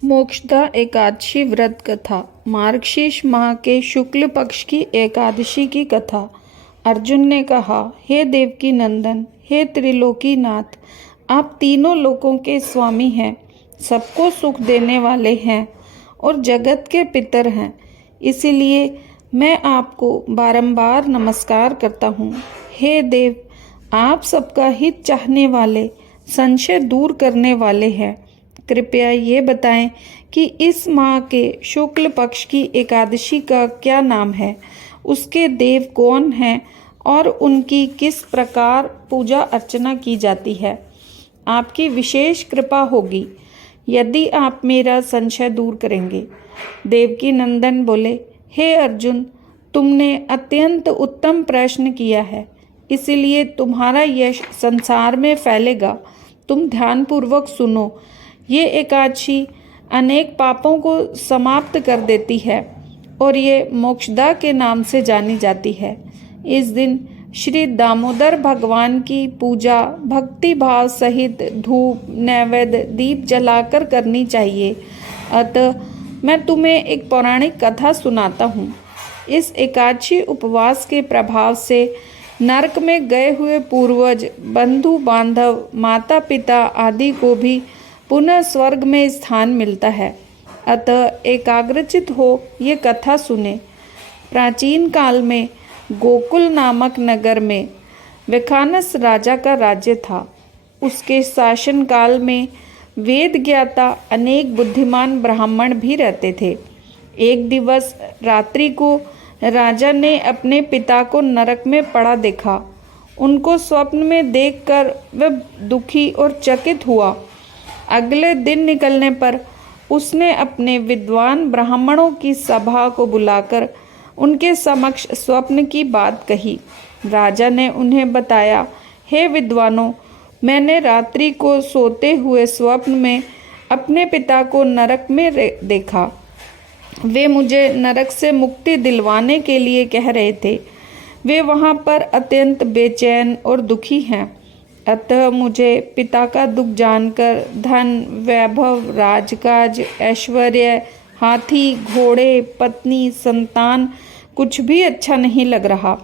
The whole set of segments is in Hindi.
मोक्षदा एकादशी व्रत कथा। मार्गशीर्ष माह के शुक्ल पक्ष की एकादशी की कथा। अर्जुन ने कहा, हे देवकी नंदन, हे त्रिलोकीनाथ, आप तीनों लोकों के स्वामी हैं, सबको सुख देने वाले हैं और जगत के पितर हैं। इसीलिए मैं आपको बारंबार नमस्कार करता हूँ। हे देव, आप सबका हित चाहने वाले, संशय दूर करने वाले हैं। कृपया ये बताएं कि इस माह के शुक्ल पक्ष की एकादशी का क्या नाम है, उसके देव कौन हैं और उनकी किस प्रकार पूजा अर्चना की जाती है। आपकी विशेष कृपा होगी यदि आप मेरा संशय दूर करेंगे। देवकी नंदन बोले, हे अर्जुन, तुमने अत्यंत उत्तम प्रश्न किया है, इसलिए तुम्हारा यश संसार में फैलेगा। तुम ध्यानपूर्वक सुनो। ये एकादशी अनेक पापों को समाप्त कर देती है और ये मोक्षदा के नाम से जानी जाती है। इस दिन श्री दामोदर भगवान की पूजा भक्ति भाव सहित धूप नैवेद्य दीप जलाकर करनी चाहिए। अतः मैं तुम्हें एक पौराणिक कथा सुनाता हूँ। इस एकादशी उपवास के प्रभाव से नरक में गए हुए पूर्वज, बंधु बांधव, माता पिता आदि को भी पुनः स्वर्ग में स्थान मिलता है। अतः एकाग्रचित हो ये कथा सुने। प्राचीन काल में गोकुल नामक नगर में विखानस राजा का राज्य था। उसके शासन काल में वेद ज्ञाता अनेक बुद्धिमान ब्राह्मण भी रहते थे। एक दिवस रात्रि को राजा ने अपने पिता को नरक में पड़ा देखा। उनको स्वप्न में देखकर वह दुखी और चकित हुआ। अगले दिन निकलने पर उसने अपने विद्वान ब्राह्मणों की सभा को बुलाकर उनके समक्ष स्वप्न की बात कही। राजा ने उन्हें बताया, हे विद्वानों, मैंने रात्रि को सोते हुए स्वप्न में अपने पिता को नरक में देखा। वे मुझे नरक से मुक्ति दिलवाने के लिए कह रहे थे। वे वहाँ पर अत्यंत बेचैन और दुखी हैं। अतः मुझे पिता का दुख जानकर धन, वैभव, राजकाज, ऐश्वर्य, हाथी, घोड़े, पत्नी, संतान कुछ भी अच्छा नहीं लग रहा।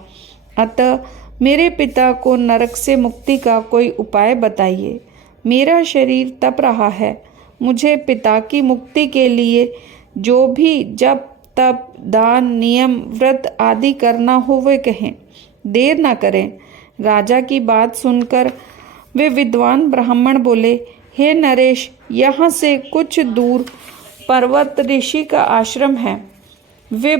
अतः मेरे पिता को नरक से मुक्ति का कोई उपाय बताइए। मेरा शरीर तप रहा है। मुझे पिता की मुक्ति के लिए जो भी जप तप दान नियम व्रत आदि करना हो वे कहें, देर न करें। राजा की बात सुनकर वे विद्वान ब्राह्मण बोले, हे नरेश, यहाँ से कुछ दूर पर्वत ऋषि का आश्रम है। वे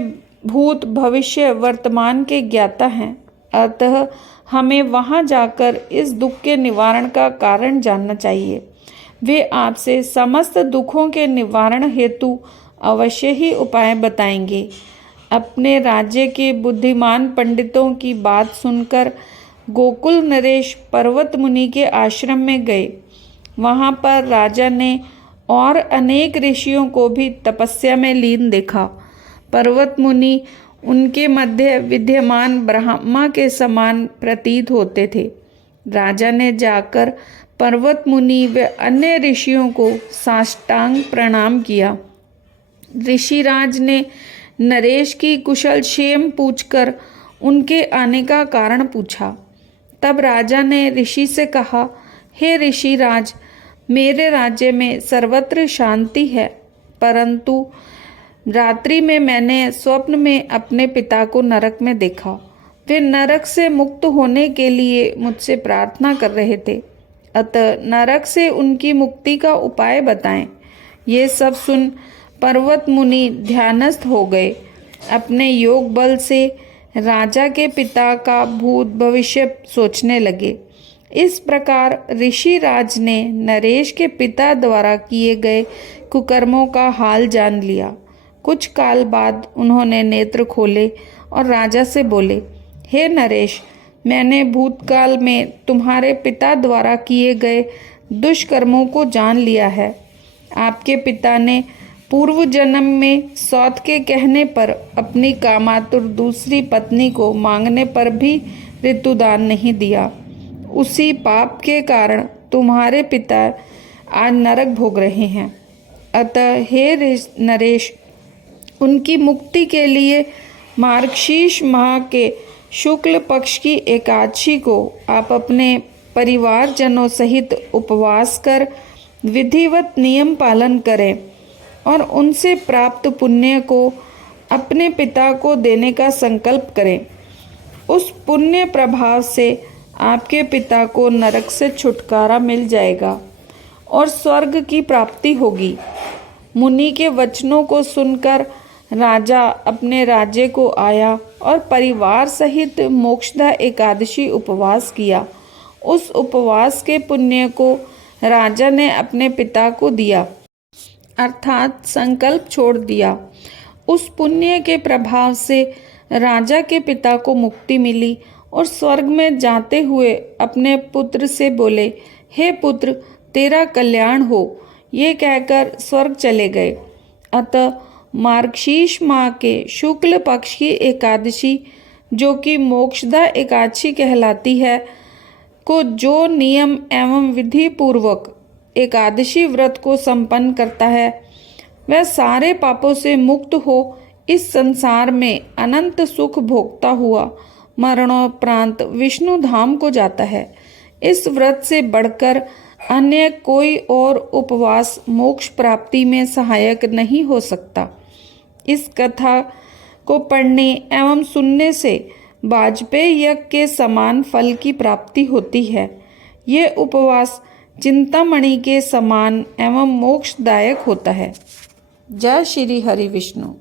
भूत भविष्य वर्तमान के ज्ञाता हैं। अतः हमें वहाँ जाकर इस दुख के निवारण का कारण जानना चाहिए। वे आपसे समस्त दुखों के निवारण हेतु अवश्य ही उपाय बताएंगे। अपने राज्य के बुद्धिमान पंडितों की बात सुनकर गोकुल नरेश पर्वत मुनि के आश्रम में गए। वहाँ पर राजा ने और अनेक ऋषियों को भी तपस्या में लीन देखा। पर्वत मुनि उनके मध्य विद्यमान ब्रह्मा के समान प्रतीत होते थे। राजा ने जाकर पर्वत मुनि व अन्य ऋषियों को साष्टांग प्रणाम किया। ऋषिराज ने नरेश की कुशल क्षेम पूछकर उनके आने का कारण पूछा। तब राजा ने ऋषि से कहा, हे ऋषिराज, मेरे राज्य में सर्वत्र शांति है, परंतु रात्रि में मैंने स्वप्न में अपने पिता को नरक में देखा। वे नरक से मुक्त होने के लिए मुझसे प्रार्थना कर रहे थे। अतः नरक से उनकी मुक्ति का उपाय बताएं। ये सब सुन पर्वत मुनि ध्यानस्थ हो गए। अपने योग बल से राजा के पिता का भूत भविष्य सोचने लगे। इस प्रकार ऋषिराज ने नरेश के पिता द्वारा किए गए कुकर्मों का हाल जान लिया। कुछ काल बाद उन्होंने नेत्र खोले और राजा से बोले, हे नरेश, मैंने भूतकाल में तुम्हारे पिता द्वारा किए गए दुष्कर्मों को जान लिया है। आपके पिता ने पूर्व जन्म में सौत के कहने पर अपनी कामातुर दूसरी पत्नी को मांगने पर भी ऋतुदान नहीं दिया। उसी पाप के कारण तुम्हारे पिता आज नरक भोग रहे हैं। अतः हे नरेश, उनकी मुक्ति के लिए मार्गशीर्ष माह के शुक्ल पक्ष की एकादशी को आप अपने परिवारजनों सहित उपवास कर विधिवत नियम पालन करें और उनसे प्राप्त पुण्य को अपने पिता को देने का संकल्प करें। उस पुण्य प्रभाव से आपके पिता को नरक से छुटकारा मिल जाएगा और स्वर्ग की प्राप्ति होगी। मुनि के वचनों को सुनकर राजा अपने राज्य को आया और परिवार सहित मोक्षदा एकादशी उपवास किया। उस उपवास के पुण्य को राजा ने अपने पिता को दिया, अर्थात संकल्प छोड़ दिया। उस पुण्य के प्रभाव से राजा के पिता को मुक्ति मिली और स्वर्ग में जाते हुए अपने पुत्र से बोले, हे पुत्र, तेरा कल्याण हो। ये कहकर स्वर्ग चले गए। अतः मार्गशीर्ष माह के शुक्ल पक्ष की एकादशी, जो कि मोक्षदा एकादशी कहलाती है, को जो नियम एवं विधि पूर्वक एकादशी व्रत को संपन्न करता है, वह सारे पापों से मुक्त हो इस संसार में अनंत सुख भोगता हुआ मरणोपरांत विष्णु धाम को जाता है। इस व्रत से बढ़कर अन्य कोई और उपवास मोक्ष प्राप्ति में सहायक नहीं हो सकता। इस कथा को पढ़ने एवं सुनने से वाजपेयी यज्ञ के समान फल की प्राप्ति होती है। ये उपवास चिंतामणि के समान एवं मोक्षदायक होता है। जय श्री हरि विष्णु।